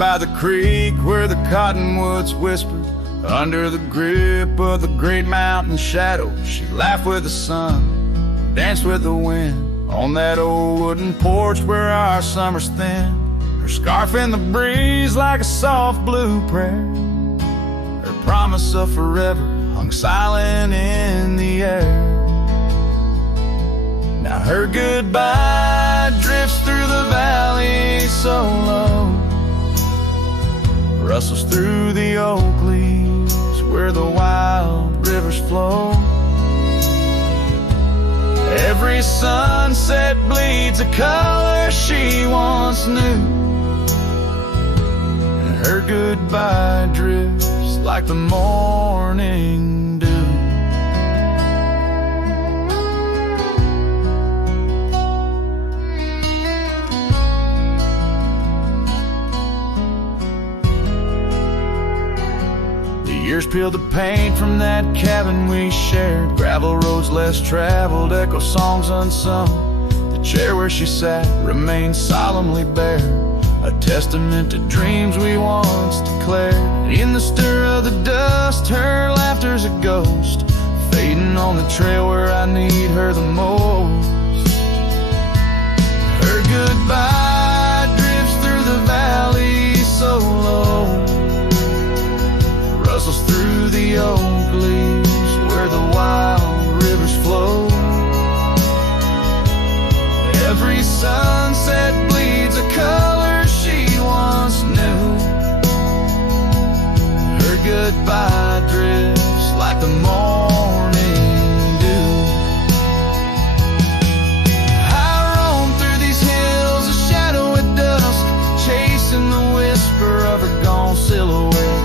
by the creek where the cottonwoods whispered, under the grip of the great mountain shadow, she laughed with the sun, danced with the wind, on that old wooden porch where our summers thin. Her scarf in the breeze like a soft blue prayer, her promise of forever hung silent in the air. Now her goodbye drifts through the valley so low, rustles through the oak leaves where the wild rivers flow. Every sunset bleeds a color she once knew, and her goodbye drifts like the morning dew. Years peeled the paint from that cabin we shared, gravel roads less traveled, echo songs unsung. The chair where she sat remained solemnly bare, a testament to dreams we once declared. In the stir of the dust, her laughter's a ghost, fading on the trail where I need her the most. Her goodbye drifts through the valley so low, rustles through the oak leaves where the wild rivers flow. Every sunset bleeds a color she once knew, her goodbye drifts like the morning dew. I roam through these hills, a shadow at dusk, chasing the whisper of her gone silhouette.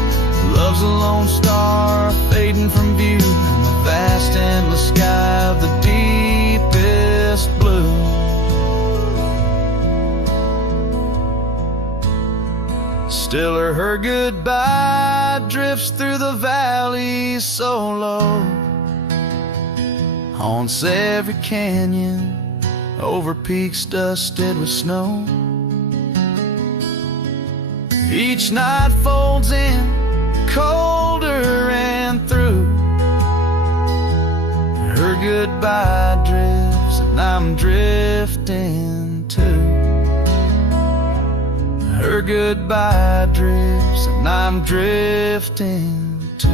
Love's a lone star fading from view in the vast endless sky of the deepest blue. Still her goodbye drifts through the valley so low, haunts every canyon, over peaks dusted with snow. Each night folds in colder and through, her goodbye drifts and I'm drifting too. Her goodbye drifts and I'm drifting too.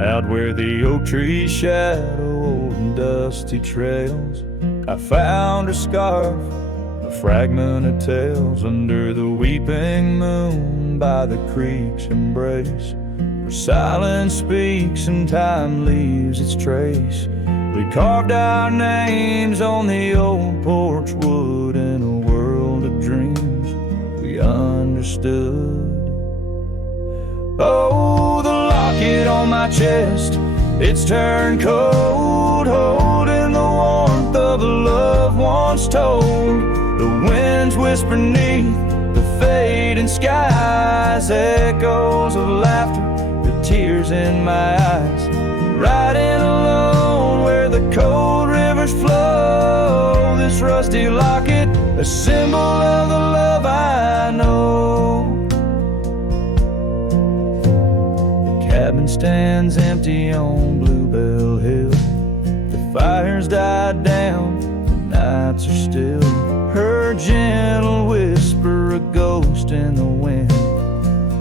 Out where the oak trees shadow old and dusty trails, I found her scarf, a fragment of tales, under the weeping moon by the creek's embrace, where silence speaks and time leaves its trace. We carved our names on the old porch wood in a world of dreams we understood. Oh, the locket on my chest, it's turned cold, holding the warmth of a love once told. The winds whisper neath the fading skies, echoes of laughter, the tears in my eyes. Riding alone where the cold rivers flow, this rusty locket, a symbol of the love I know. Cabin stands empty on Bluebell Hill. The fire's died down, the nights are still. Her gentle whisper, a ghost in the wind,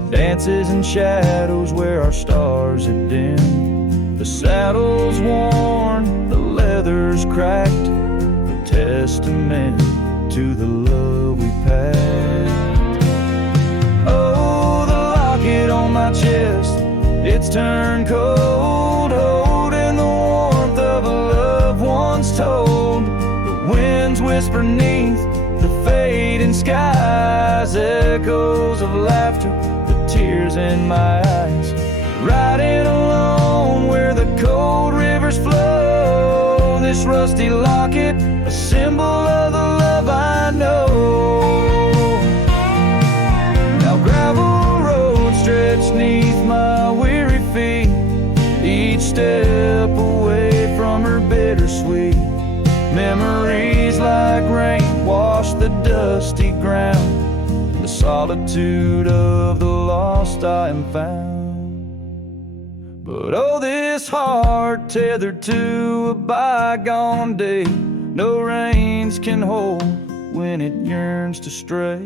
dances in shadows where our stars had dimmed. The saddle's worn, the leather's cracked, a testament to the love we packed. Oh, the locket on my chest, it's turned cold, holding the warmth of a love once told. The wind winds whisper neath the fading skies, echoes of laughter, the tears in my eyes. Riding alone where the cold rivers flow, this rusty locket, a symbol of the love I know. Now gravel roads stretch neath my weary feet, each step away from her bittersweet. Memories like rain wash the dusty ground, in the solitude of the lost I am found. But oh, this heart tethered to a bygone day, no reins can hold when it yearns to stray.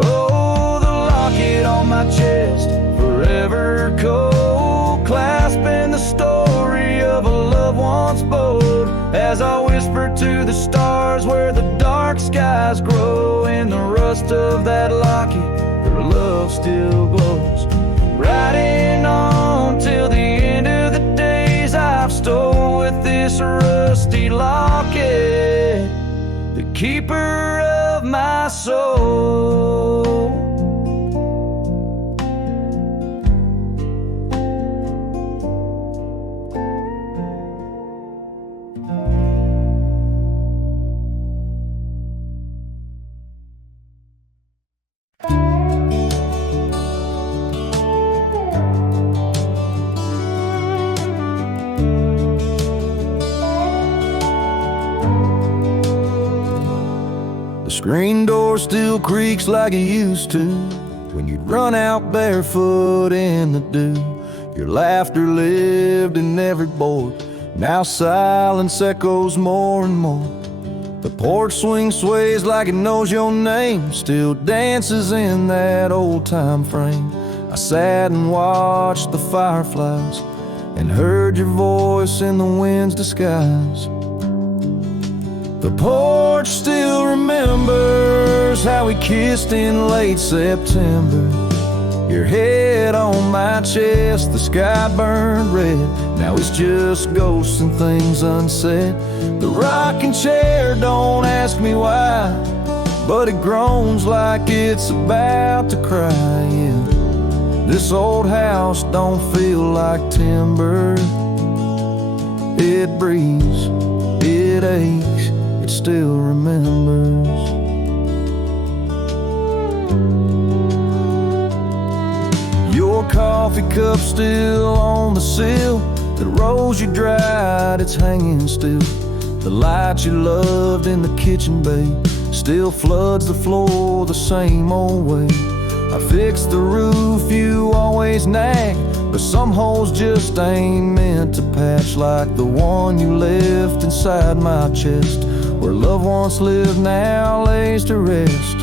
Oh, the locket on my chest, forever cold, clasping the story of a love once bold. As I whisper to the stars where the dark skies grow, in the rust of that locket, her love still glows. Riding on till the end of the days I've stole with this rusty locket, the keeper of my soul. Screen door still creaks like it used to when you'd run out barefoot in the dew. Your laughter lived in every board, now silence echoes more and more. The porch swing sways like it knows your name, still dances in that old-time frame. I sat and watched the fireflies and heard your voice in the wind's disguise. The porch still remembers how we kissed in late September. Your head on my chest, the sky burned red. Now it's just ghosts and things unsaid. The rocking chair, don't ask me why, but it groans like it's about to cry. Yeah. This old house don't feel like timber. It breathes, it aches, it still remembers. Your coffee cup still on the sill, the rose you dried, it's hanging still. The light you loved in the kitchen bay still floods the floor the same old way. I fixed the roof, you always nag, but some holes just ain't meant to patch, like the one you left inside my chest, where love once lived now lays to rest.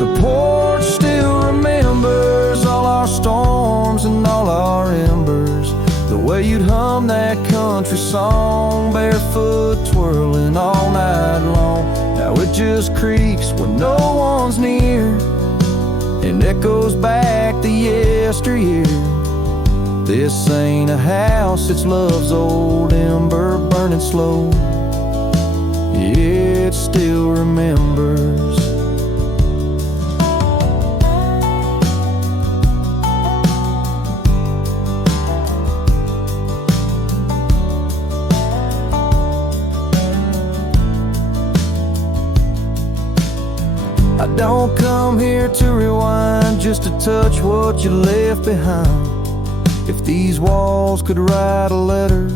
The porch still remembers all our storms and all our embers, the way you'd hum that country song, barefoot twirling all night long. Now it just creaks when no one's near and echoes back to yesteryear. This ain't a house, it's love's old ember burning slow. It still remembers. I don't come here to rewind, just to touch what you left behind. If these walls could write a letter,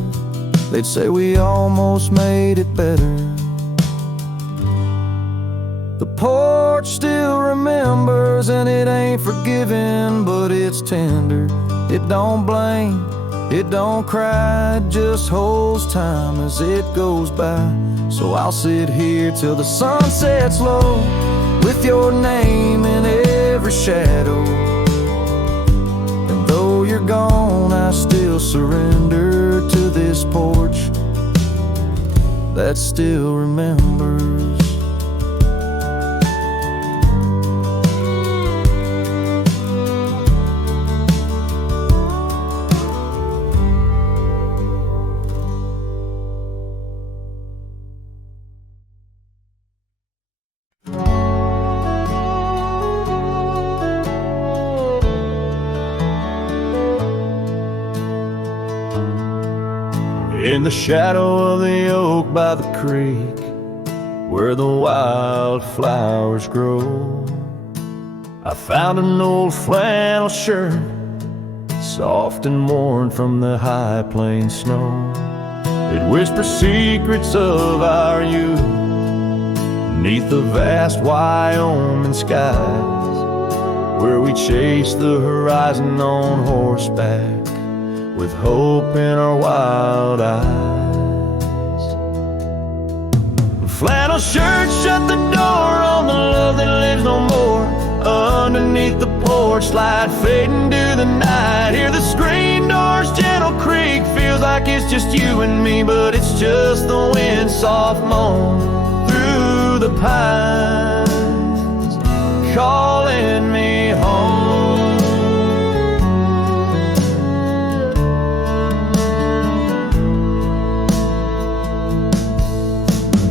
they'd say we almost made it better. The porch still remembers, and it ain't forgiving, but it's tender. It don't blame, it don't cry, it just holds time as it goes by. So I'll sit here till the sun sets low, with your name in every shadow. And though you're gone, I still surrender to this porch that still remembers. In the shadow of the oak by the creek, where the wildflowers grow, I found an old flannel shirt, soft and worn from the high plain snow. It whispers secrets of our youth, 'neath the vast Wyoming skies, where we chase the horizon on horseback, with hope in our wild eyes. Flannel shirt shut the door on the love that lives no more. Underneath the porch light fading to the night, hear the screen door's gentle creak. Feels like it's just you and me, but it's just the wind soft moan through the pines, calling me home.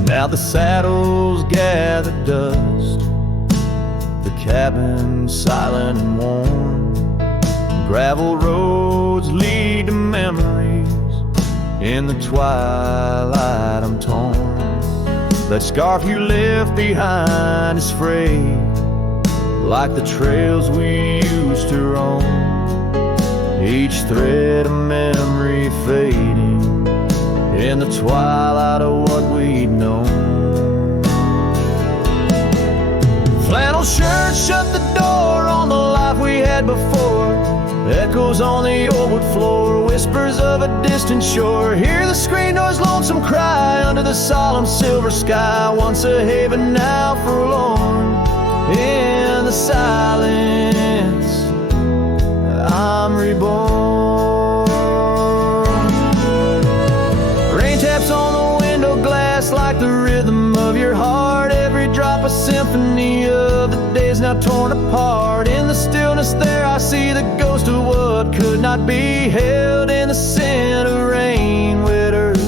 Now the saddles gather dust, the cabin silent and warm. Gravel roads lead to memories, in the twilight I'm torn. That scarf you left behind is frayed, like the trails we used to roam. Each thread a memory fading, in the twilight of what we'd known. Flannel shirt shut the door on the life we had before. Echoes on the old wood floor, whispers of a distant shore. Hear the screen door's lonesome cry under the solemn silver sky. Once a haven, now forlorn. In the silence, I'm reborn. Rain taps on the window glass like the rhythm of your heart. Every drop a symphony of the days now torn apart. In the stillness there I see the ghost of what could not be held. In the scent of rain, wet earth,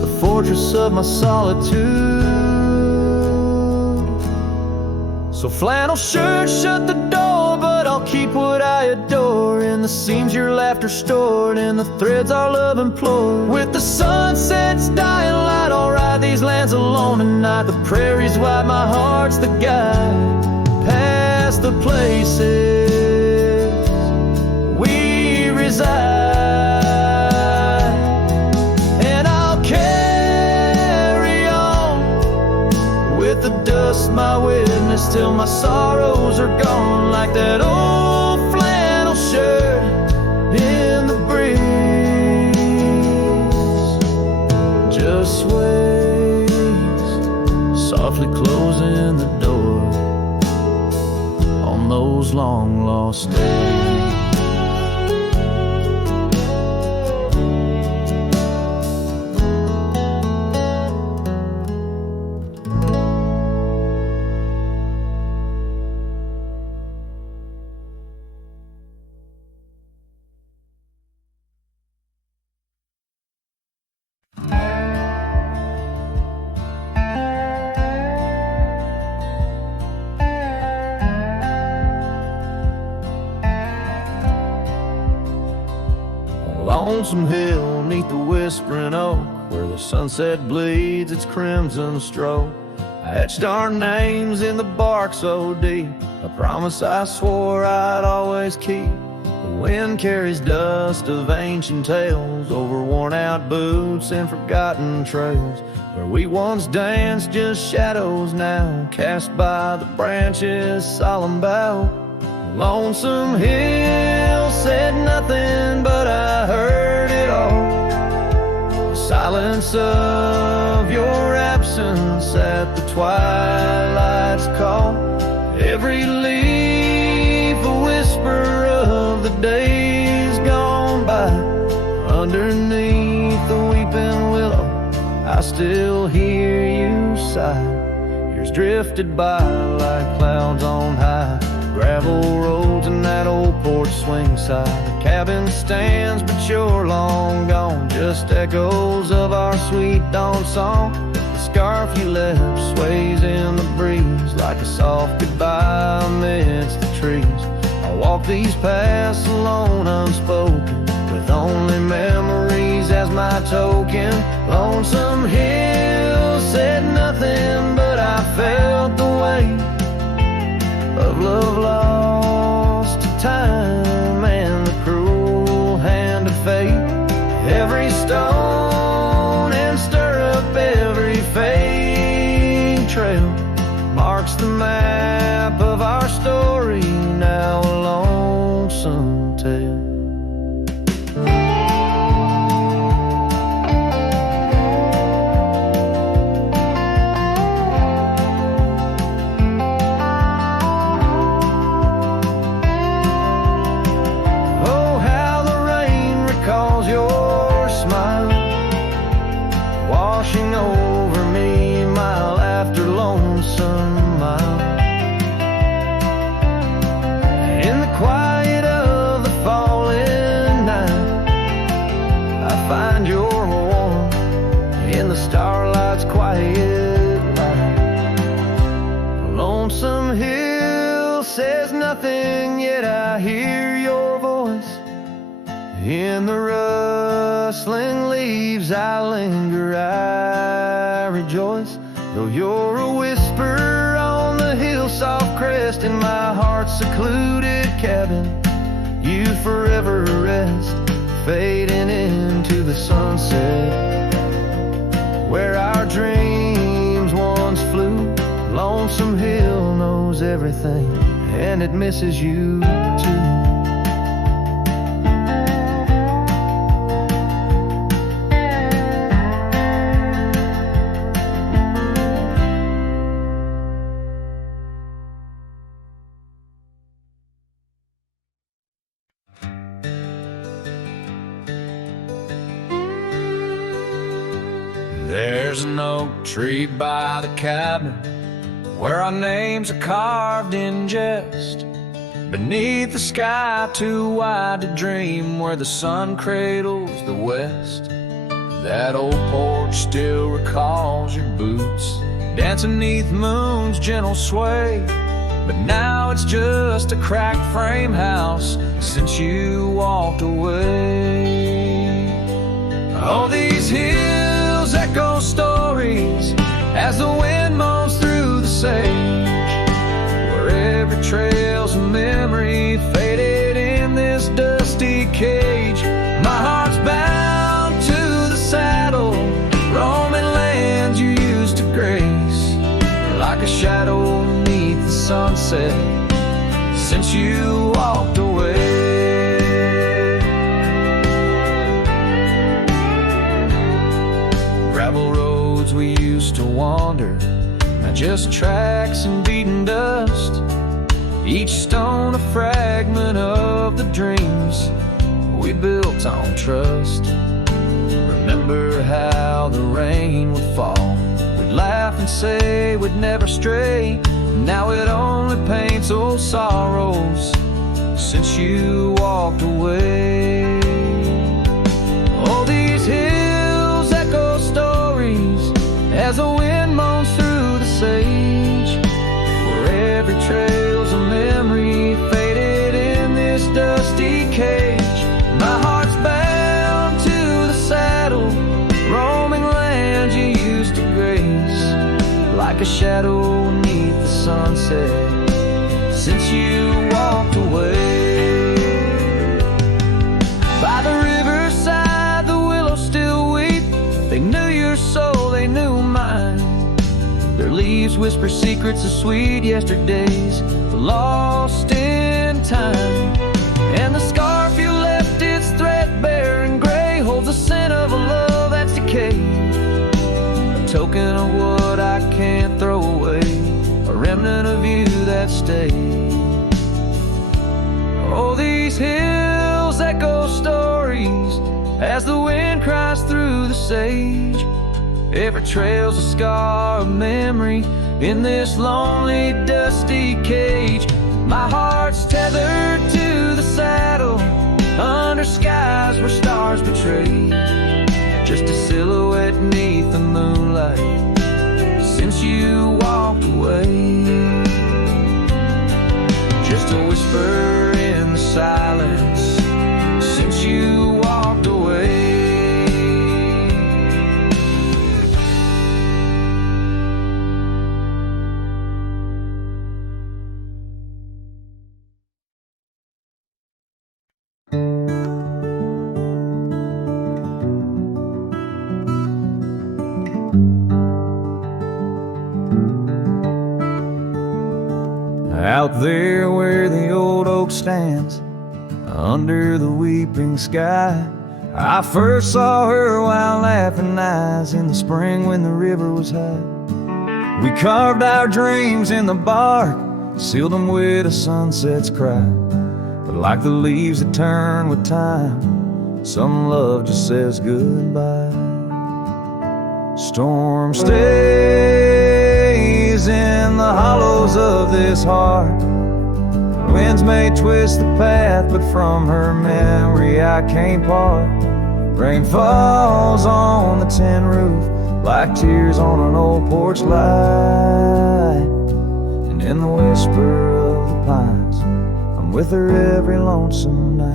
the fortress of my solitude. So flannel shirt shut the door, but I'll keep what I adore. In the seams your laughter stored, in the threads our love implored. With the sunset's dying light, I'll ride these lands alone tonight. The prairies wide, my heart's the guide, past the places we reside. And I'll carry on with the dust my witness till my sorrows are gone. Like that old flannel shirt in the breeze, just sways, softly closing the door on those long lost days. Lonesome hill neath the whispering oak, where the sunset bleeds its crimson stroke. I etched our names in the bark so deep, a promise I swore I'd always keep. The wind carries dust of ancient tales over worn out boots and forgotten trails. Where we once danced, just shadows now, cast by the branches' solemn bough. Lonesome hill said nothing, but I heard it all. The silence of your absence at the twilight's call. Every leaf a whisper of the days gone by. Underneath the weeping willow, I still hear you sigh. Years drifted by like clouds on high. Gravel roads and that old porch swing side. The cabin stands, but you're long gone. Just echoes of our sweet dawn song. The scarf you left sways in the breeze, like a soft goodbye amidst the trees. I walk these paths alone, unspoken, with only memories as my token. Lonesome Hill said nothing, but I felt the weight of love lost to time and the cruel hand of fate. Every stone and stirrup, every fading trail marks the map of our story, now a lonesome tale. Oh, how the rain recalls your smile, washing over me mile after lonesome mile. In the quiet of the falling night, I find your warmth in the starlight's quiet light. Lonesome Hill says nothing, yet I hear your voice. In the rustling leaves I linger, I rejoice. Though you're a whisper on the hill's soft crest, in my heart's secluded cabin, you forever rest, fading into the sunset, where our dreams once flew. Lonesome Hill knows everything, and it misses you too. There's an oak tree by the cabin where our names are carved in jest. Beneath the sky too wide to dream, where the sun cradles the west. That old porch still recalls your boots dancing neath moon's gentle sway. But now it's just a cracked frame house since you walked away. All these hills echo stories as the wind moans through the sage, where every trail's a memory faded in this dusty cage. My heart's bound to the saddle, roaming lands you used to grace, like a shadow beneath the sunset since you walked away. Gravel roads we used to wander, now just tracks and beaten dust, each stone a fragment of the dreams we built on trust. Remember how the rain would fall, we'd laugh and say we'd never stray. Now it only paints old sorrows since you walked away. All these hills echo stories as the wind moans through the sage, where every trail's a memory faded in this dusty cage. My heart's bound to the saddle, roaming lands you used to grace, like a shadow beneath the sunset since you walked away. By the riverside the willows still weep, they knew your soul, they knew mine. Their leaves whisper secrets of sweet yesterdays lost in time. And the scarf you left, it's threadbare and gray, holds the scent of a love that's decayed, a token of what I can't throw away, a remnant of you that stayed. Oh, these hills echo stories as the wind cries through the sage, every trail's a scar of memory in this lonely dusty cage. My heart's tethered to the saddle under skies where stars betray, just a silhouette neath the moonlight since you walked away. Just a whisper in the silence since you walked away. Out there where the old oak stands, under the weeping sky, I first saw her while laughing eyes in the spring when the river was high. We carved our dreams in the bark, sealed them with a sunset's cry. But like the leaves that turn with time, some love just says goodbye. Storm stays in the hollows of this heart. Winds may twist the path, but from her memory I can't part. Rain falls on the tin roof like tears on an old porch light. And in the whisper of the pines, I'm with her every lonesome night.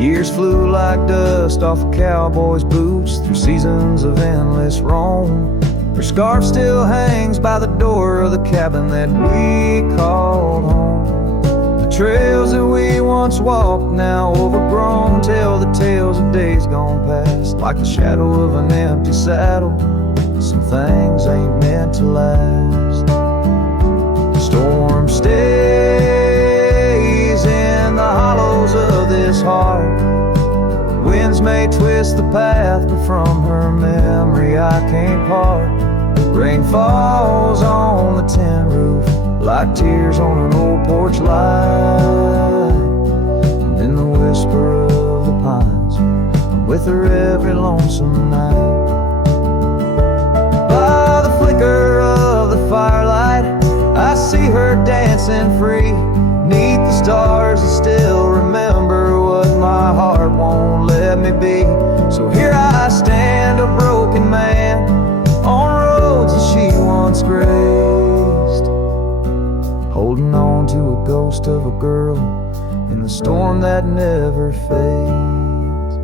Years flew like dust off a cowboy's boots through seasons of endless roam. Her scarf still hangs by the door of the cabin that we called home. The trails that we once walked, now overgrown, tell the tales of days gone past. Like the shadow of an empty saddle, some things ain't meant to last. The storm stays in the hollows of this heart. Winds may twist the path, but from her memory I can't part. Rain falls on the tin roof like tears on an old porch light. And in the whisper of the pines, I'm with her every lonesome night. By the flicker of the firelight, I see her dancing free. Neath the stars I still remember what my heart won't let me be. So here I stand, a broken man, on roads that she once graced, holding on to a ghost of a girl in the storm that never fades.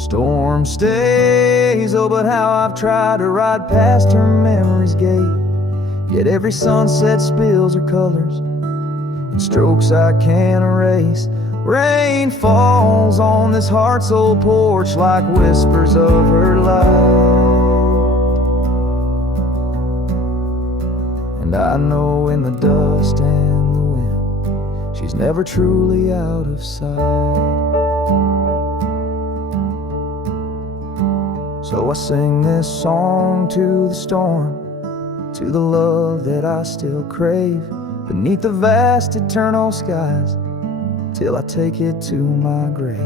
Storm stays, oh but how I've tried to ride past her memory's gate. Yet every sunset spills her colors in strokes I can't erase. Rain falls on this heart's old porch like whispers of her life. And I know in the dust and the wind, she's never truly out of sight. So I sing this song to the storm, to the love that I still crave, beneath the vast eternal skies, till I take it to my grave.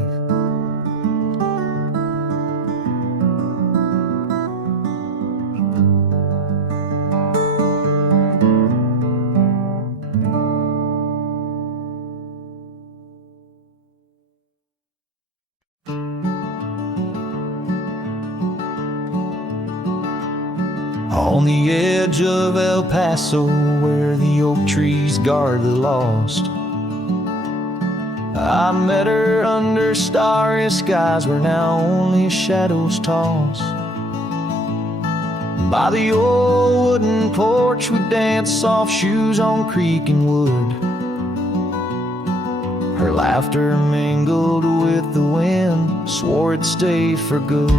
On the edge of El Paso, where the oak trees guard the lost, I met her under starry skies where now only shadows toss. By the old wooden porch we danced soft shoes on creaking wood. Her laughter mingled with the wind, swore it'd stay for good.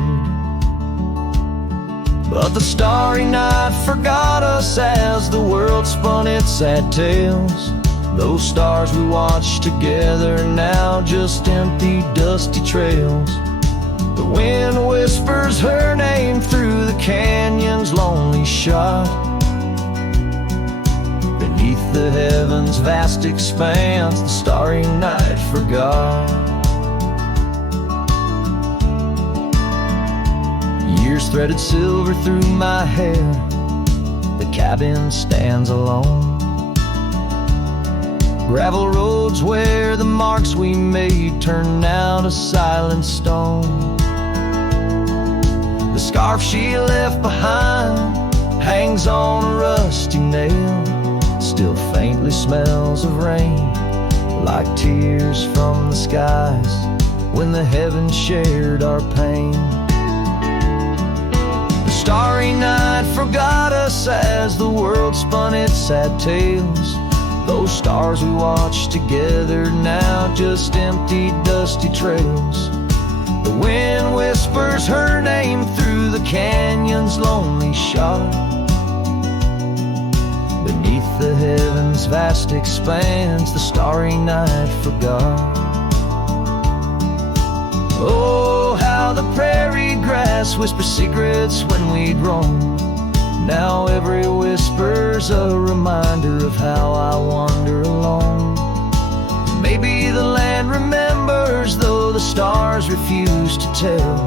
But the starry night forgot us as the world spun its sad tales. Those stars we watched together now just empty, dusty trails. The wind whispers her name through the canyon's lonely shot. Beneath the heavens' vast expanse, the starry night forgot. Years threaded silver through my hair, the cabin stands alone. Gravel roads where the marks we made turn now to silent stone. The scarf she left behind hangs on a rusty nail, still faintly smells of rain, like tears from the skies when the heavens shared our pain. The starry night forgot us as the world spun its sad tales. Those stars we watched together now just empty, dusty trails. The wind whispers her name through the canyon's lonely shot. Beneath the heavens' vast expanse, the starry night forgot. Oh, how the prairie grass whispers secrets when we'd roam. Now every whisper's a reminder of how I wander alone. Maybe the land remembers, though the stars refuse to tell,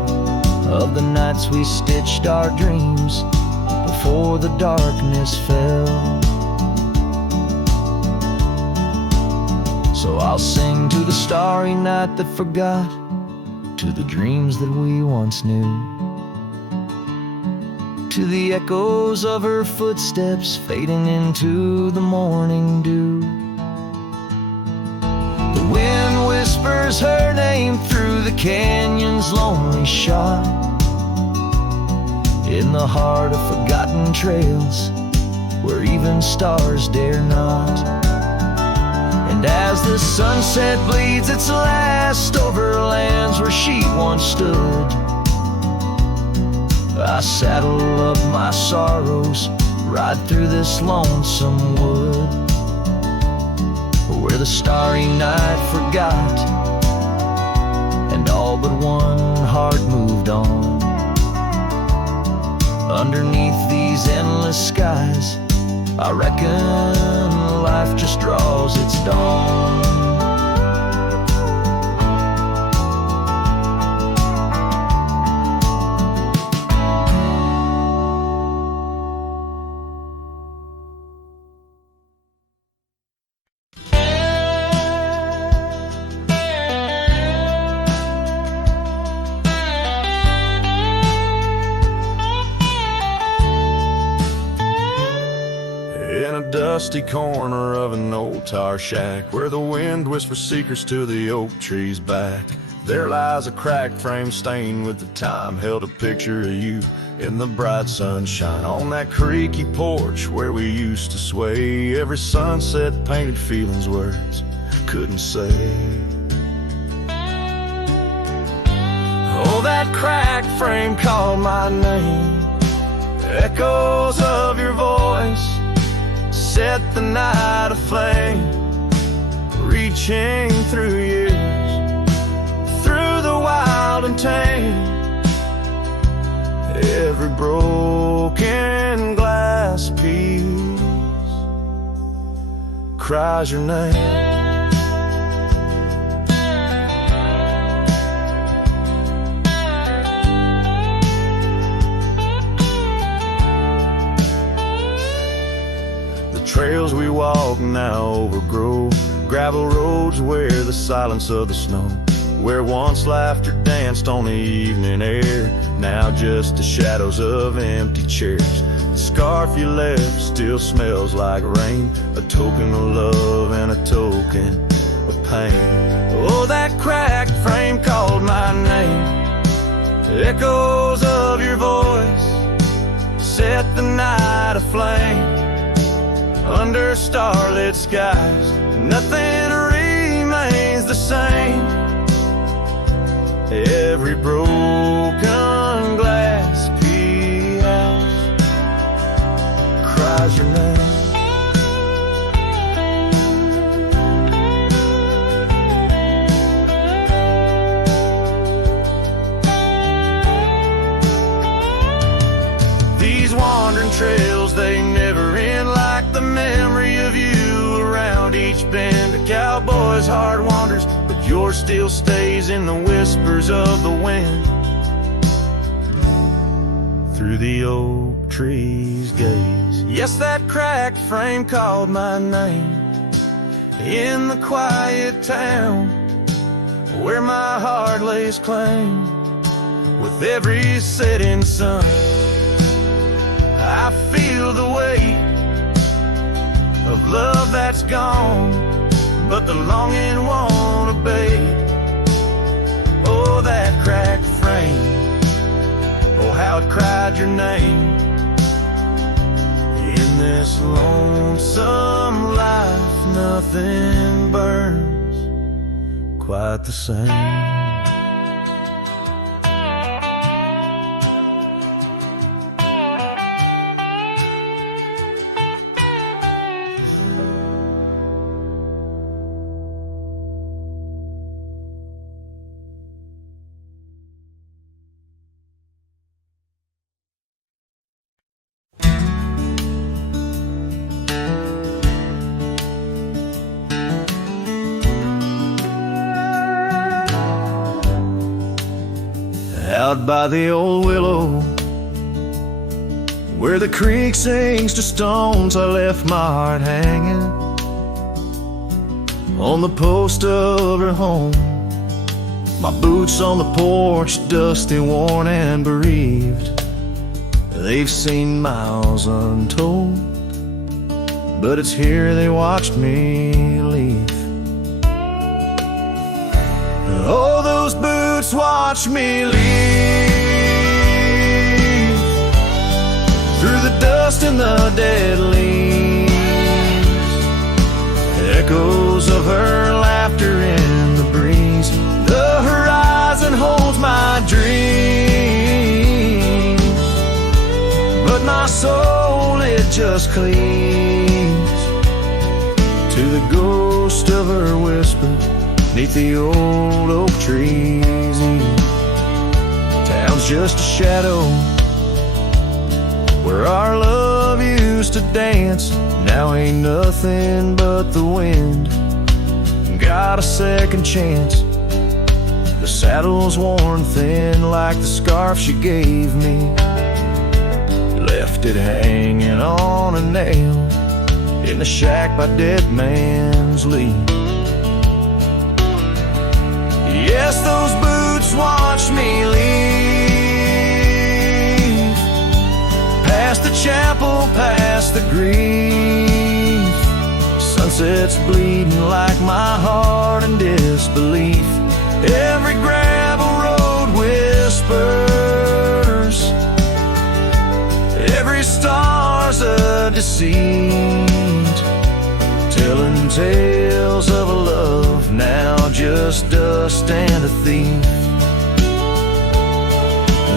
of the nights we stitched our dreams before the darkness fell. So I'll sing to the starry night that forgot, to the dreams that we once knew, to the echoes of her footsteps fading into the morning dew. The wind whispers her name through the canyon's lonely shot, in the heart of forgotten trails where even stars dare not. And as the sunset bleeds its last over lands where she once stood, I saddle up my sorrows, ride through this lonesome wood, where the starry night forgot, and all but one heart moved on. Underneath these endless skies, I reckon life just draws its dawn. Dusty corner of an old tar shack, where the wind whispers secrets to the oak tree's back, there lies a cracked frame stained with the time, held a picture of you in the bright sunshine on that creaky porch where we used to sway. Every sunset painted feelings words couldn't say. Oh, that cracked frame called my name, echoes of your voice set the night aflame, reaching through years, through the wild and tame. Every broken glass piece cries your name. Trails we walk now overgrow, gravel roads where the silence of the snow, where once laughter danced on the evening air, now just the shadows of empty chairs. The scarf you left still smells like rain, a token of love and a token of pain. Oh, that cracked frame called my name, echoes of your voice set the night aflame. Under starlit skies, nothing remains the same. Every broken glass piece cries your name. These wandering trails, they never end, like the memory of you around each bend. A cowboy's heart wanders, but yours still stays in the whispers of the wind. Through the oak tree's gaze, yes, that cracked frame called my name. In the quiet town where my heart lays claim, with every setting sun I feel the weight of love that's gone, but the longing won't abate. Oh, that cracked frame, oh, how it cried your name in this lonesome life. nothing burns quite the same. Out by the old willow, where the creek sinks to stones, I left my heart hanging on the post of her home. My boots on the porch, dusty, worn, and bereaved. They've seen miles untold, but it's here they watched me leave. Oh, those boots watch me leave through the dust and the dead leaves. Echoes of her laughter in the breeze. The horizon holds my dreams, but my soul, it just clings to the ghost of her whisper 'neath the old oak trees. Town's just a shadow where our love used to dance. Now ain't nothing but the wind. Got a second chance. The saddle's worn thin like the scarf she gave me. Left it hanging on a nail in the shack by Dead Man's Leap. Yes, those boots watch me leave past the chapel, past the grief. Sunset's bleeding like my heart in disbelief. Every gravel road whispers, every star's a deceit, telling tales of a love now just dust and a thief.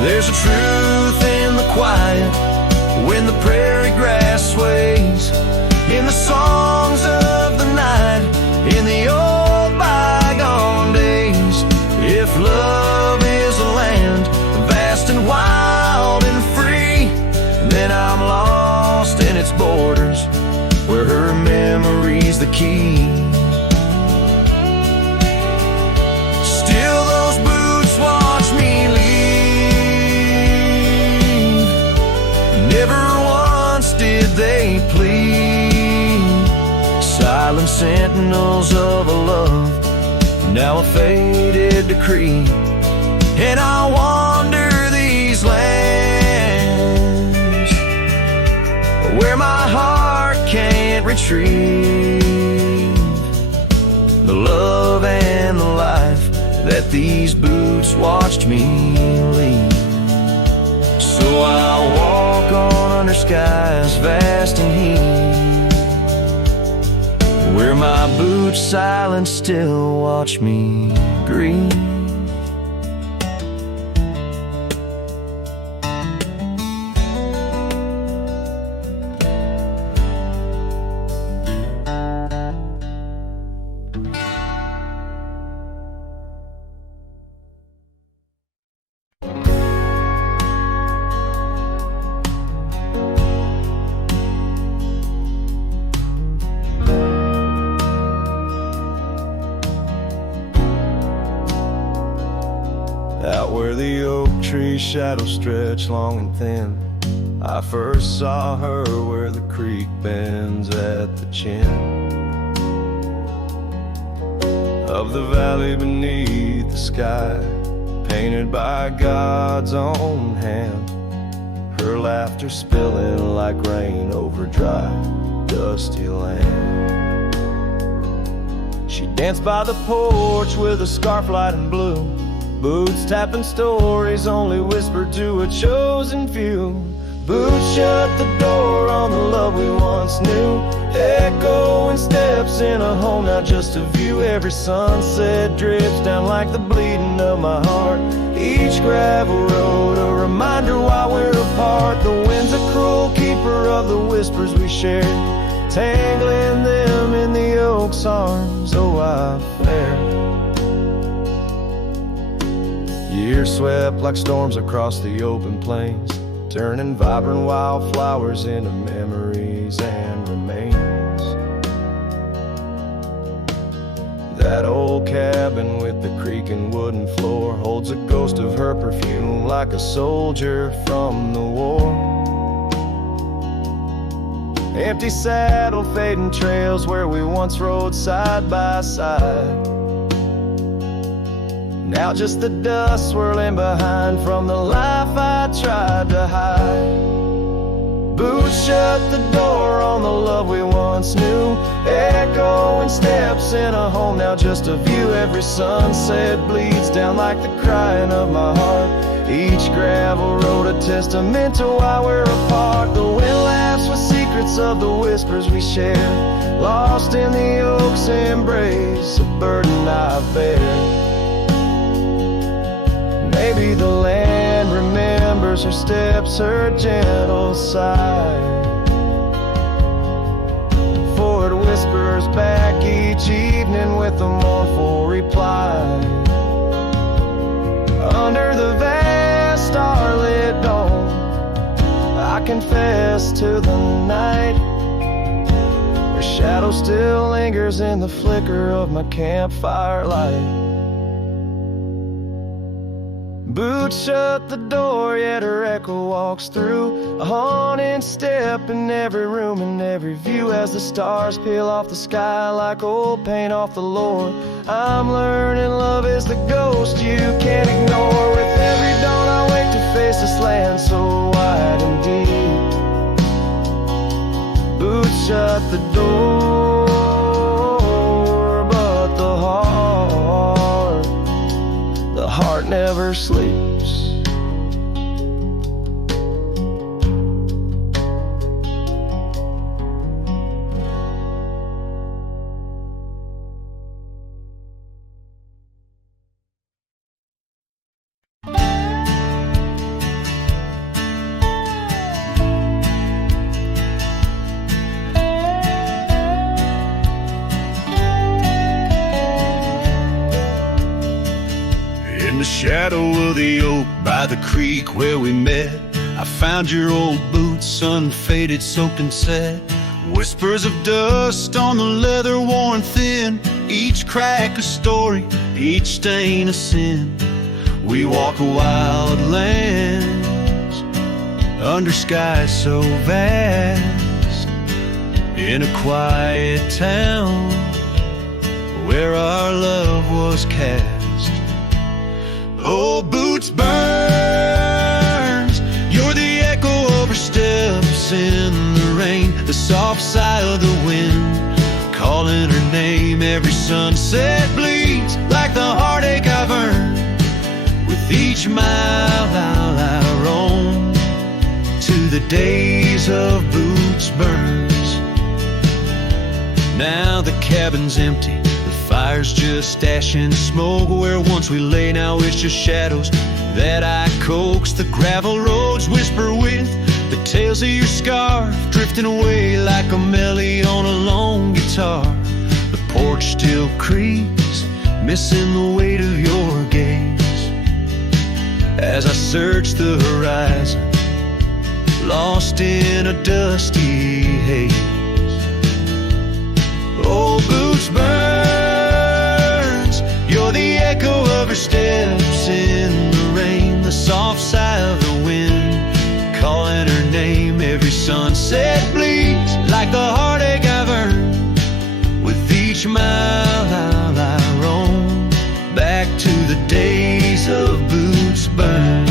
There's a truth in the quiet when the prairie grass sways, in the songs of the night, in the old bygone days. If love is a land vast and wild and free, then I'm lost in its borders, where her memory's the key. Still those boots watch me leave. Never once did they plead. Silent sentinels of a love, now a faded decree. And I wander these lands where my heart can't retrieve the love and the life that these boots watched me leave. So I'll walk on under skies vast and heat, where my boots silent still watch me grieve. Out where the oak tree shadows stretch long and thin, I first saw her where the creek bends at the chin of the valley beneath the sky, painted by God's own hand. Her laughter spilling like rain over dry, dusty land. She danced by the porch with a scarf light and blue, boots tapping stories only whispered to a chosen few. Boots shut the door on the love we once knew. Echoing steps in a home, not just a view. Every sunset drips down like the bleeding of my heart. Each gravel road a reminder why we're apart. The wind's a cruel keeper of the whispers we shared, tangling them in the oak's arms. Oh, I fared. Years swept like storms across the open plains, turning vibrant wildflowers into memories and remains. That old cabin with the creaking wooden floor holds a ghost of her perfume like a soldier from the war. Empty saddle, fading trails where we once rode side by side. Now just the dust swirling behind from the life I tried to hide. Boots shut the door on the love we once knew. Echoing steps in a home, now just a view. Every sunset bleeds down like the crying of my heart. Each gravel road a testament to why we're apart. The wind laughs with secrets of the whispers we share, lost in the oak's embrace, a burden I bear. Maybe the land remembers her steps, her gentle sigh, for it whispers back each evening with a mournful reply. Under the vast starlit dome, I confess to the night, her shadow still lingers in the flicker of my campfire light. Boots shut the door, yet her echo walks through, a haunting step in every room and every view. As the stars peel off the sky like old paint off the Lord, I'm learning love is the ghost you can't ignore. With every dawn I wake to face this land so wide and deep. Boots shut the door, but the heart never sleeps. In the shadow of the oak by the creek where we met, I found your old boots, unfaded, soaked and set. Whispers of dust on the leather worn thin, each crack a story, each stain a sin. We walk wild lands under skies so vast, in a quiet town where our love was cast. Oh, boots burns, you're the echo of her steps in the rain, the soft sigh of the wind, calling her name. Every sunset bleeds like the heartache I've earned. With each mile I roam to the days of Boots Burns. Now the cabin's empty, fire's just ash and smoke. Where once we lay, now it's just shadows that I coax. The gravel roads whisper with the tales of your scarf, drifting away like a melody on a lone guitar. The porch still creaks, missing the weight of your gaze, as I search the horizon, lost in a dusty haze. Oh, Boots burns, you're the echo of her steps in the rain, the soft sigh of the wind, calling her name. Every sunset bleeds like the heartache I've earned. With each mile I roam back to the days of Boots Burns.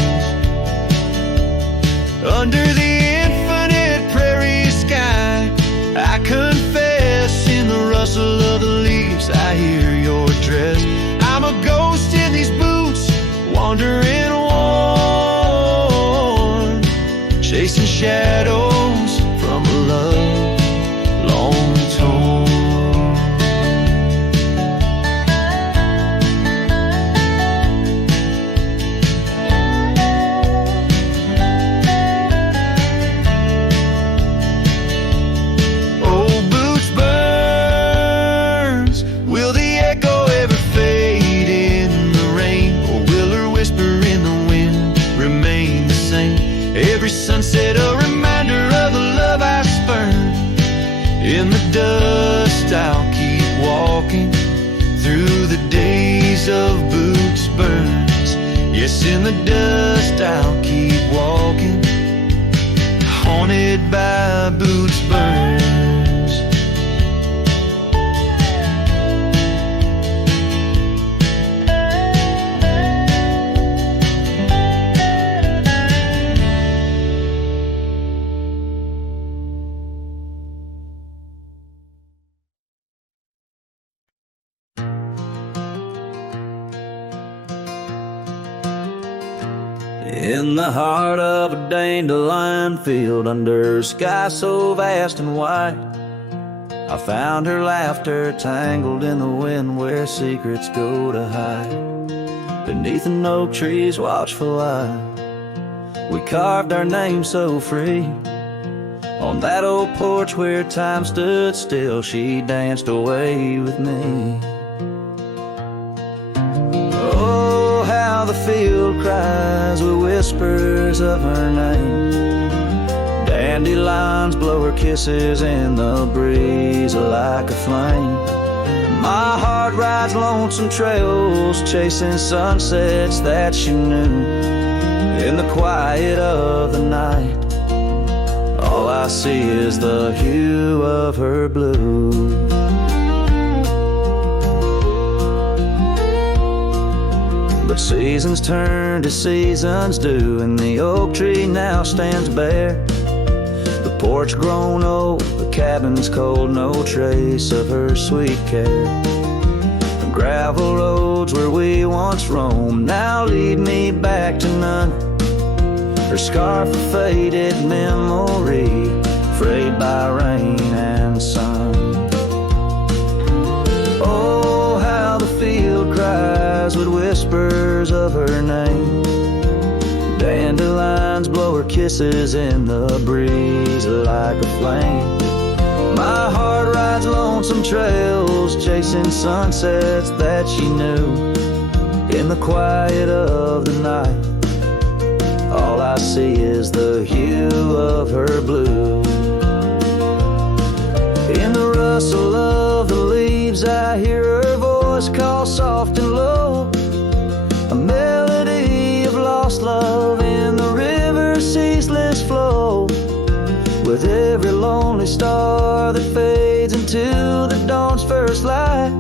Under the infinite prairie sky, I confess, in the rustle of the leaves I hear your dress. I'm a ghost in these boots, wandering worn, chasing shadows shadows from a love long torn. Old boots burns, will the echo ever fade in the rain, or will her whisper in the wind remain the same? Every sunset a reminder of the love I spurned. In the dust I'll keep walking through the days of boots burns. Yes, in the dust I'll keep walking, haunted by boots burns. In the heart of a dandelion field, under a sky so vast and white, I found her laughter tangled in the wind where secrets go to hide. Beneath an oak tree's watchful eye, we carved our names so free. On that old porch where time stood still, she danced away with me. How the field cries with whispers of her name. Dandelions blow her kisses in the breeze like a flame. My heart rides lonesome trails, chasing sunsets that she knew. In the quiet of the night, all I see is the hue of her blue. But seasons turn to seasons do, and the oak tree now stands bare. The porch grown old, the cabin's cold, no trace of her sweet care. The gravel roads where we once roamed now lead me back to none. Her scarf a faded memory, frayed by rain and sun. Oh, how the field cries with whispers of her name. Dandelions blow her kisses in the breeze like a flame. My heart rides lonesome trails, chasing sunsets that she knew. In the quiet of the night, all I see is the hue of her blue. In the rustle of the leaves I hear her voice call soft and low, a melody of lost love in the river's ceaseless flow. With every lonely star that fades into the dawn's first light,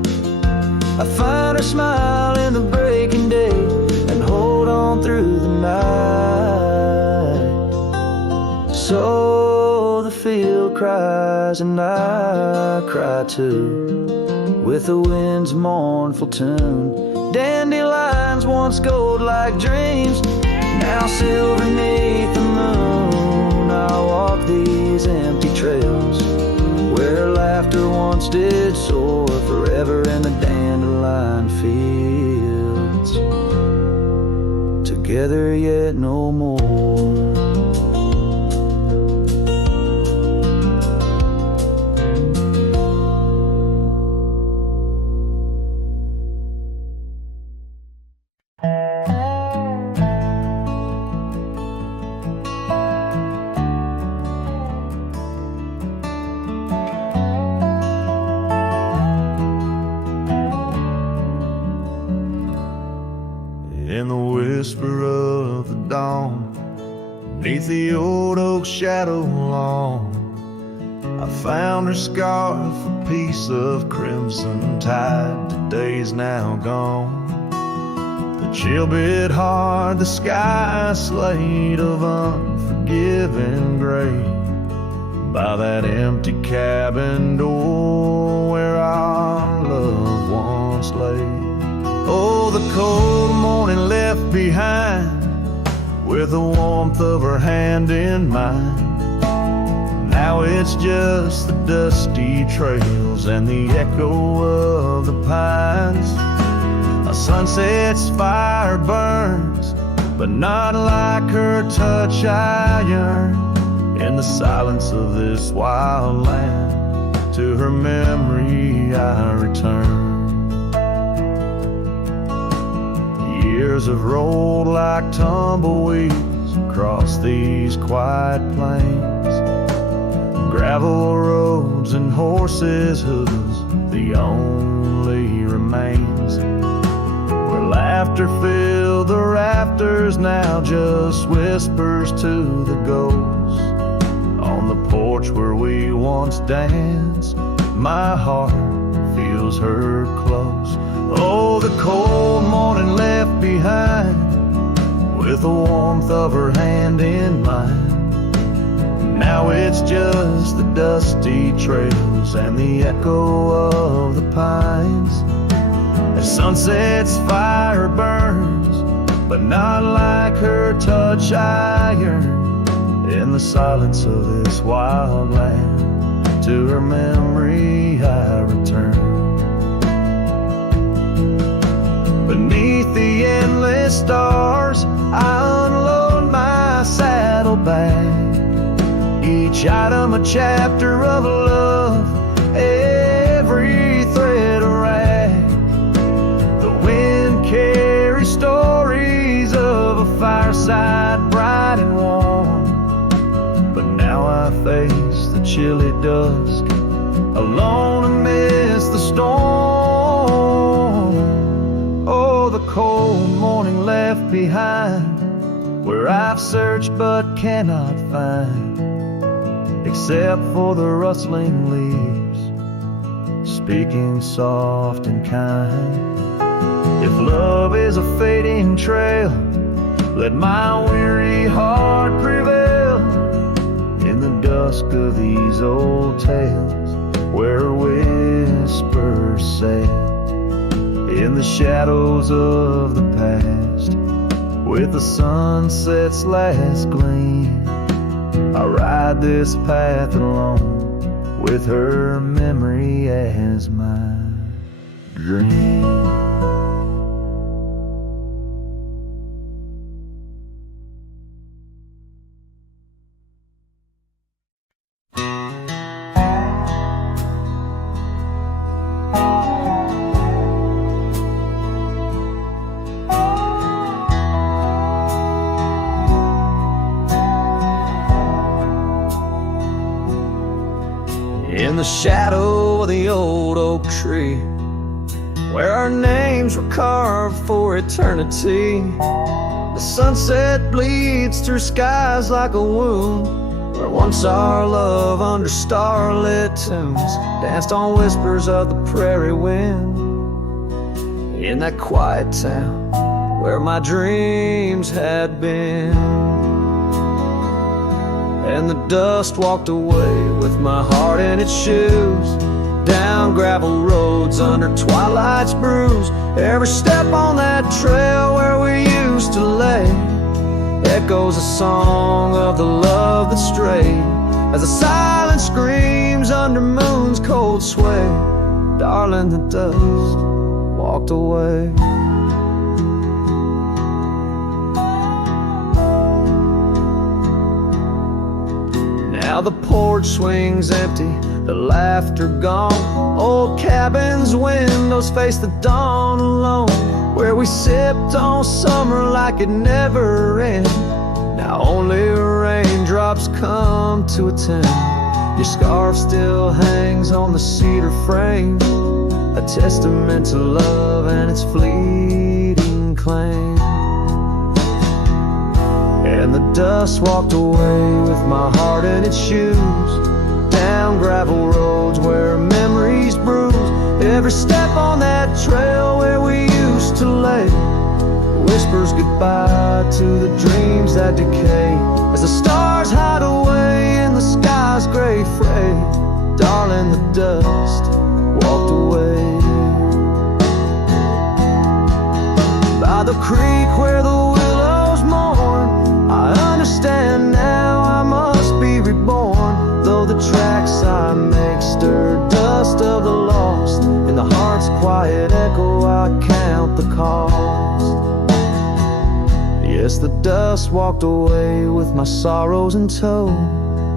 I find her smile in the breaking day and hold on through the night. So the field cries and I cry too, with the wind's mournful tune. Dandelions once gold like dreams, now silver beneath the moon. I'll walk these empty trails where laughter once did soar, forever in the dandelion fields, together yet no more. In the whisper of the dawn, beneath the old oak shadow long, I found her scarf, a piece of crimson tide. Today's now gone. The chill bit hard, the sky slate of unforgiving gray, by that empty cabin door where our love once lay. Oh, the cold morning left behind, with the warmth of her hand in mine. Now it's just the dusty trails and the echo of the pines. A sunset's fire burns, but not like her touch I yearn. In the silence of this wild land, to her memory I return. Years have rolled like tumbleweeds across these quiet plains. Gravel roads and horses' hooves, the only remains. Where laughter filled the rafters, now just whispers to the ghosts. On the porch where we once danced, my heart feels her close. Oh, the cold morning left behind, with the warmth of her hand in mine. Now it's just the dusty trails and the echo of the pines. As sunset's fire burns, but not like her touch I yearn. In the silence of this wild land, to her memory I return. Beneath the endless stars, I unload my saddlebag. Each item a chapter of love, every thread a rag. The wind carries stories of a fireside bright and warm. But now I face the chilly dusk, alone amidst the storm. Oh, the cold morning left behind, where I've searched but cannot find, except for the rustling leaves, speaking soft and kind. If love is a fading trail, let my weary heart prevail. In the dusk of these old tales, where whispers sail. In the shadows of the past, with the sunset's last gleam, I ride this path alone, with her memory as my dream. In the shadow of the old oak tree, where our names were carved for eternity, the sunset bleeds through skies like a wound, where once our love under starlit tunes danced on whispers of the prairie wind. In that quiet town where my dreams had been, and the dust walked away with my heart in its shoes, down gravel roads under twilight's bruise. Every step on that trail where we used to lay echoes a song of the love that strayed, as the silence screams under moon's cold sway. Darling, the dust walked away. Now the porch swings empty, the laughter gone. Old cabins' windows face the dawn alone, where we sipped on summer like it never ended. Now only raindrops come to attend. Your scarf still hangs on the cedar frame, a testament to love and its fleeting claim. And the dust walked away with my heart in its shoes, down gravel roads where memories bruise. Every step on that trail where we used to lay whispers goodbye to the dreams that decay, as the stars hide away in the sky's gray fray. Darling, the dust walked away. By the creek where the willows mourn, I understand now I must be reborn. Though the so I count the cost. Yes, the dust walked away with my sorrows in tow,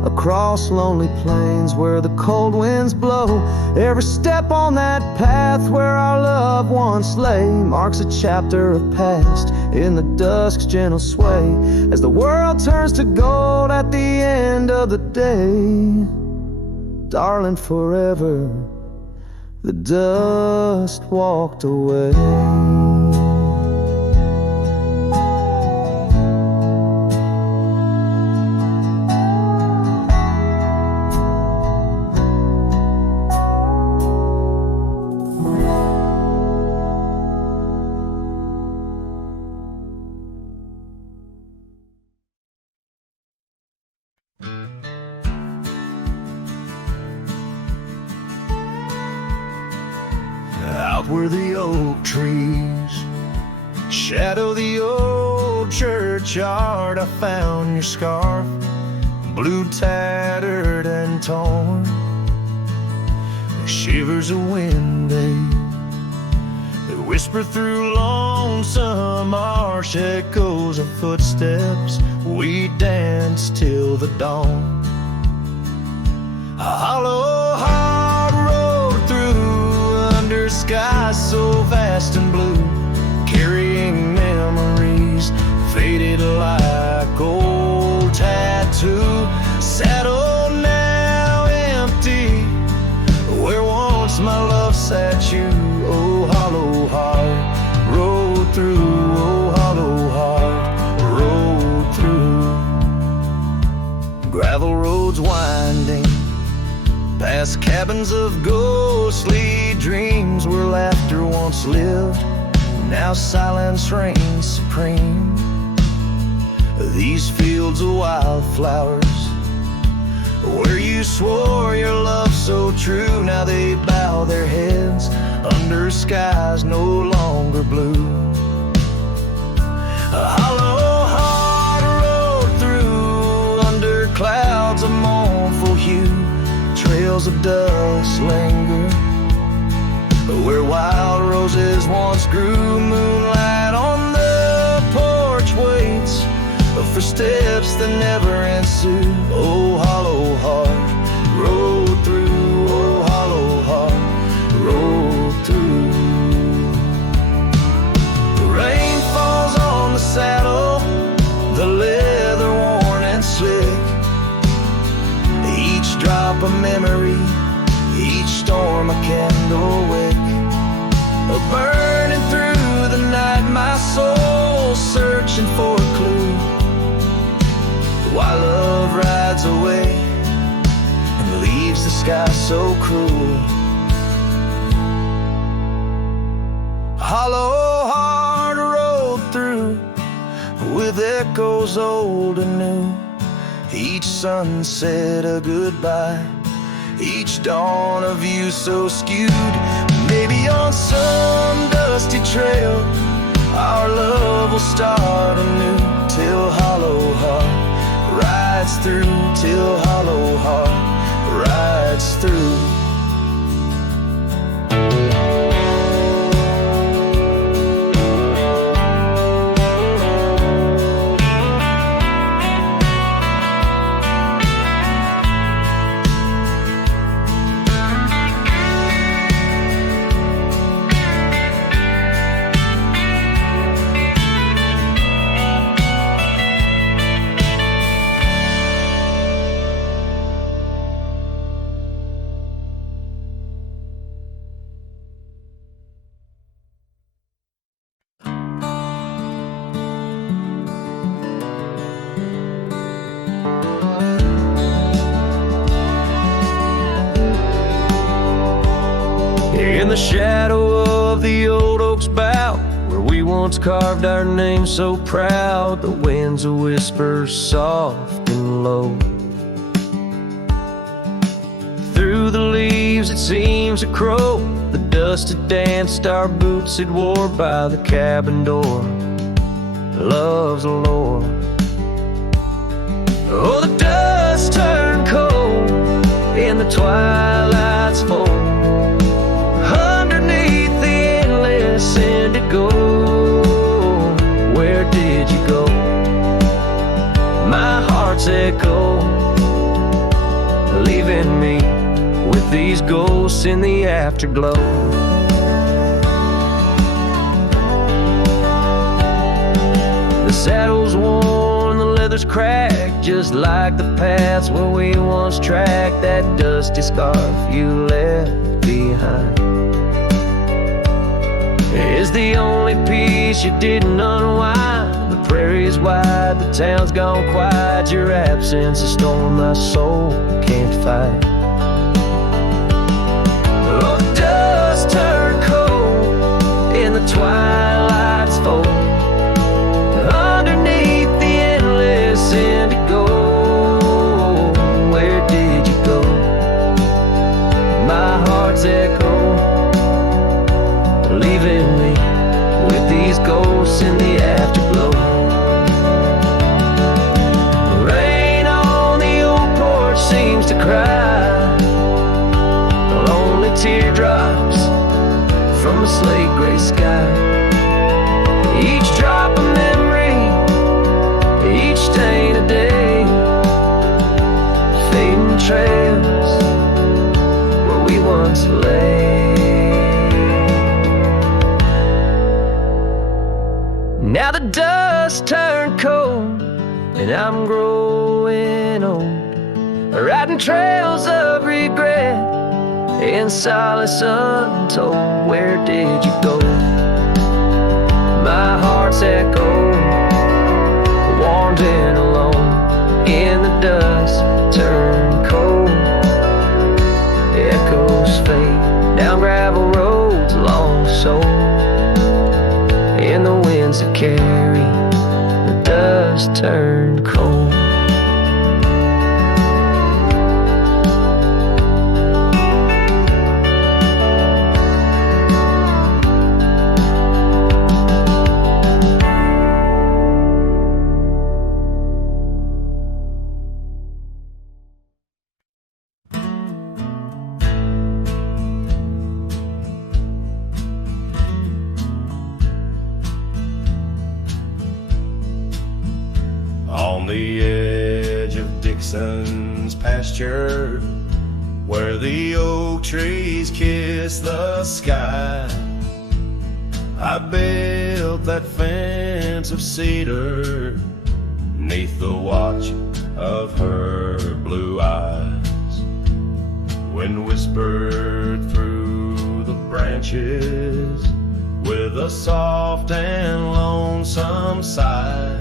across lonely plains where the cold winds blow. Every step on that path where our love once lay marks a chapter of past in the dusk's gentle sway, as the world turns to gold at the end of the day. Darling, forever the dust walked away. Out where the oak trees shadow the old churchyard, I found your scarf, blue, tattered and torn. Shivers of wind, they whisper through lonesome marsh, echoes of footsteps. We dance till the dawn. A hollow heart rode through under skies so vast and blue, carrying memories faded like old tattoo. Saddle now empty where once my love sat you. Oh, hollow heart rode through. Oh, hollow heart rode through. Gravel roads winding past cabins of ghostly dreams where laughter once lived, now silence reigns supreme. These fields of wildflowers where you swore your love so true, now they bow their heads under skies no longer blue. A hollow heart rode through under clouds of mournful hue. Trails of dust linger where wild roses once grew. Moonlight on the porch waits for steps that never ensue. Oh, hollow heart rode through. Oh, hollow heart rode through. The rain falls on the saddle, the leather worn and slick. Each drop a memory, each storm a candle wick. Burning through the night, my soul searching for a clue, while love rides away and leaves the sky so cruel. Hollow heart rode through with echoes old and new. Each sunset a goodbye, each dawn a view so skewed. Maybe on some dusty trail our love will start anew, till hollow heart rides through, till hollow heart rides through. In the shadow of the old oak's bough, where we once carved our name so proud, the wind's a whisper soft and low. Through the leaves it seems a crow, the dust had danced our boots had wore by the cabin door. Love's a lore. Oh, the dust turned cold in the twilight's fold. Underneath the endless indigo. Where did you go? My heart's echo, leaving me with these ghosts in the afterglow. The saddle's worn, the leather's cracked, just like the paths where we once tracked. That dusty scarf you left behind is the only piece you didn't unwind. The prairie's wide, the town's gone quiet. Your absence, a storm my soul can't fight. Oh, dust turned cold in the twilight's fold, underneath the endless indigo. Where did you go? My heart's echo, leaving me with these ghosts in the afterglow. Rain on the old porch seems to cry, lonely teardrops from a slate gray sky. Each drop a memory, each stain a day, fading trails where we once lay. Now the dust turned cold and I'm growing old, riding trails of regret in solace untold. Where did you go? My heart's echo, wandering alone in the dust turned cold. Echoes fade down gravel roads long so, in the winds that carry the dust turned cold. On the edge of Dixon's pasture, where the oak trees kiss the sky, I built that fence of cedar 'neath the watch of her blue eyes. Wind whispered through the branches with a soft and lonesome sigh,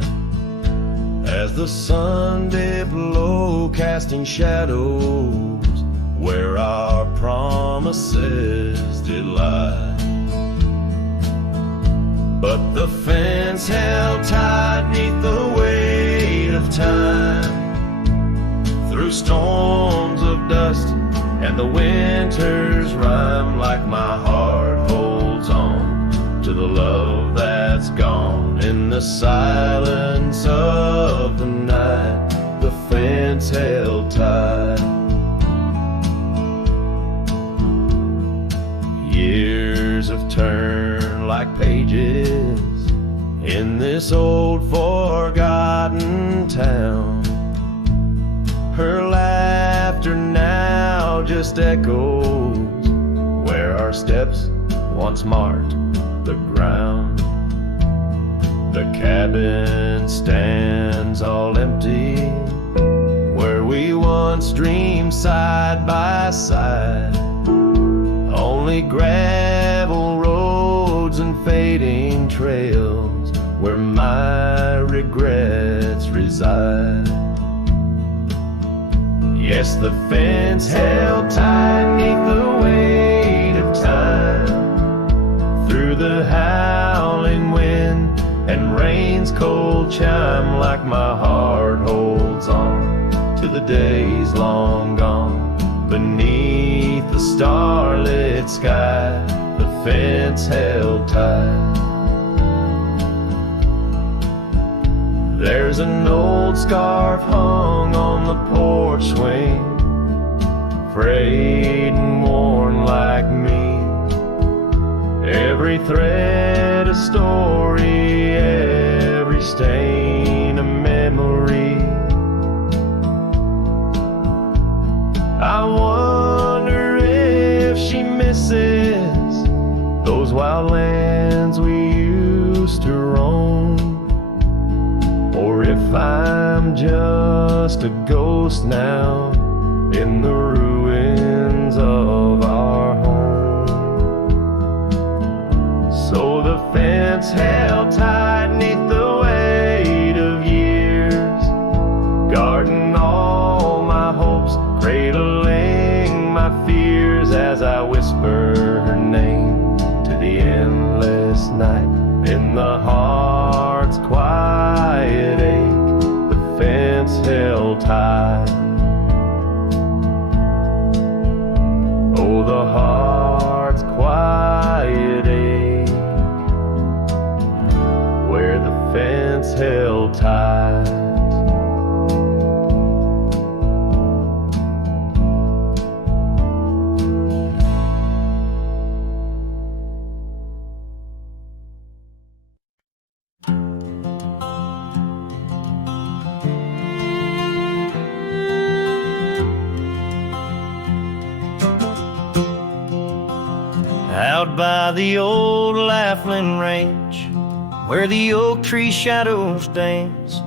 as the sun dipped low, casting shadows where our promises did lie. But the fence held tight 'neath the weight of time, through storms of dust and the winter's rime. Like my heart holds on to the love that's gone in the silence of the night, the fence held tight. Years have turned like pages in this old forgotten town. Her laughter now just echoes where our steps once marked the ground. The cabin stands all empty where we once dreamed side by side. Only gravel roads and fading trails where my regrets reside. Yes, the fence held tight 'neath the weight of time, through the howling wind and rain's cold chime. Like my heart holds on to the days long gone, beneath the starlit sky, the fence held tight. There's an old scarf hung on the porch swing, frayed and worn like me. Every thread a story, every stain a memory. I wonder if she misses those wild lands we used to roam, or if I'm just a ghost now in the ruins of our home. So the fence held tight neath the weight of years, guarding all my hopes, cradling my fears as I whisper her name to the endless night. In the heart's quiet ache, the fence held tight. Oh, the heart's quiet ache, where the fence held tight. Out by the old Laughlin Range, where the oak tree shadows dance,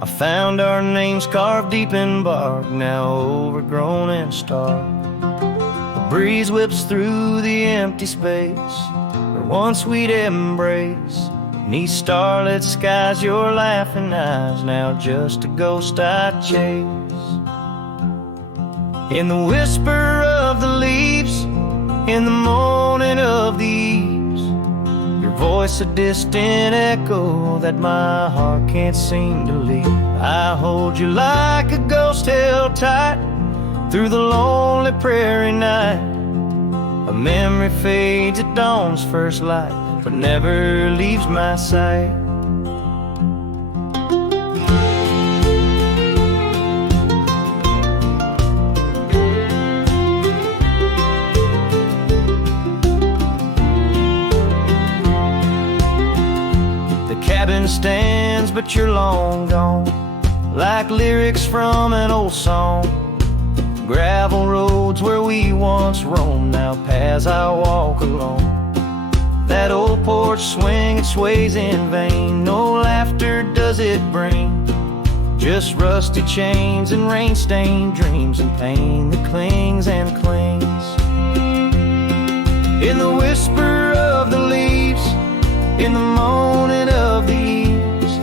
I found our names carved deep in bark, now overgrown and stark. A breeze whips through the empty space where once we'd embrace. Beneath starlit skies, your laughing eyes, now just a ghost I chase. In the whisper of the leaves, in the moaning of the eaves, your voice a distant echo that my heart can't seem to leave. I hold you like a ghost held tight through the lonely prairie night. A memory fades at dawn's first light, but never leaves my sight. Cabin stands, but you're long gone, like lyrics from an old song. Gravel roads where we once roamed, now paths I walk alone. That old porch swing, it sways in vain, no laughter does it bring, just rusty chains and rain-stained dreams and pain that clings and clings. In the whisper of the leaves, in the moaning of the eaves,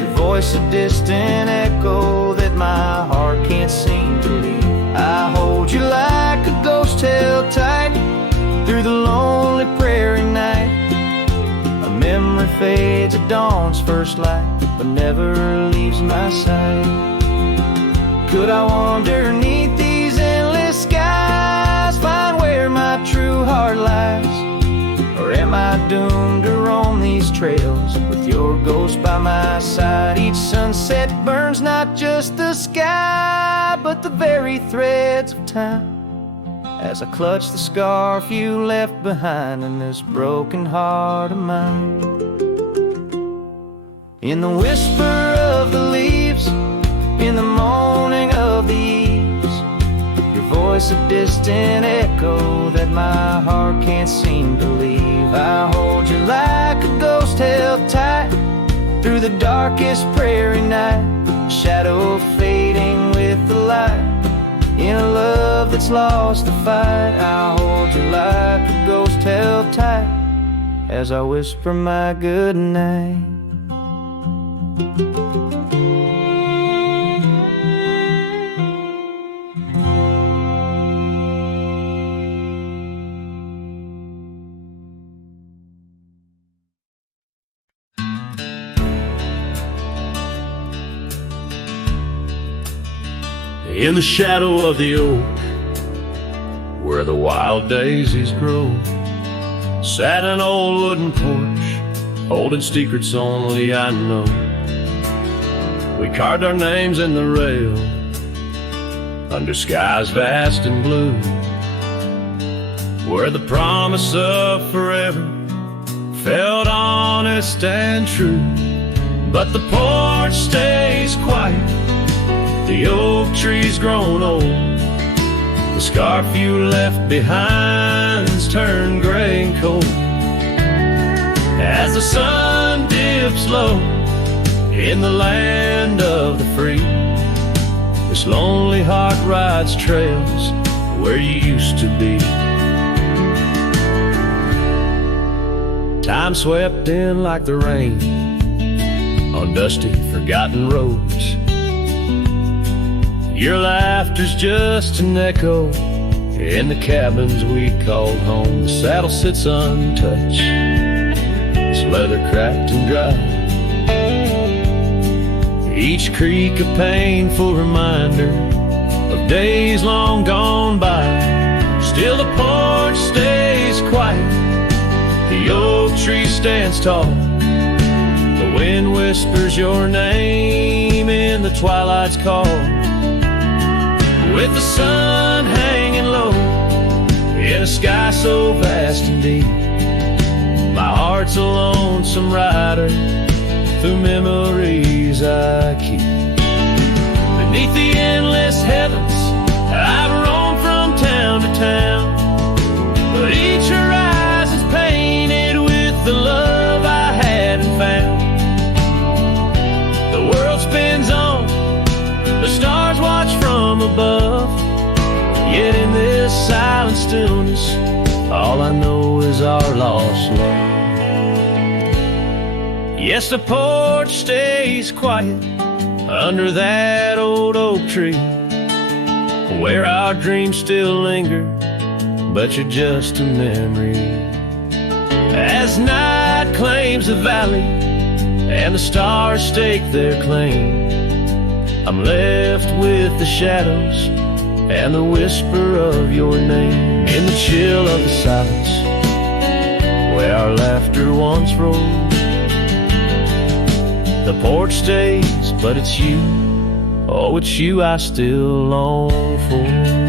your voice a distant echo that my heart can't seem to leave. I hold you like a ghost held tight through the lonely prairie night. A memory fades at dawn's first light, but never leaves my sight. Could I wander neath these endless skies, find where my true heart lies? Or am I doomed to roam these trails with your ghost by my side? Each sunset burns not just the sky, but the very threads of time, as I clutch the scarf you left behind in this broken heart of mine. In the whisper of the leaves, in the moaning of the eaves, your voice a distant echo that my heart can't seem to leave. I hold you like a ghost held tight through the darkest prairie night, shadow fading with the light, in a love that's lost the fight. I hold you like a ghost held tight as I whisper my good night. In the shadow of the oak, where the wild daisies grow, sat an old wooden porch, holding secrets only I know. We carved our names in the rail, under skies vast and blue, where the promise of forever felt on honest and true. But the porch stays quiet, the oak tree's grown old. The scarf you left behind's turned gray and cold. As the sun dips low in the land of the free, this lonely heart rides trails where you used to be. Time swept in like the rain on dusty, forgotten roads. Your laughter's just an echo in the cabins we called home. The saddle sits untouched, its leather cracked and dry. Each creak a painful reminder of days long gone by. Still the porch stays quiet, the oak tree stands tall. The wind whispers your name in the twilight's call. With the sun hanging low in a sky so vast and deep, my heart's a lonesome rider through memories I keep. Beneath the endless heavens, I've roamed from town to town, but each horizon's painted with the love I hadn't found. The world spins on, the stars watch from above, yet in this silent stillness, all I know is our lost love. Yes, the porch stays quiet under that old oak tree, where our dreams still linger, but you're just a memory. As night claims the valley and the stars stake their claim, I'm left with the shadows and the whisper of your name. In the chill of the silence, where our laughter once rolled, the porch stays, but it's you, oh, it's you I still long for.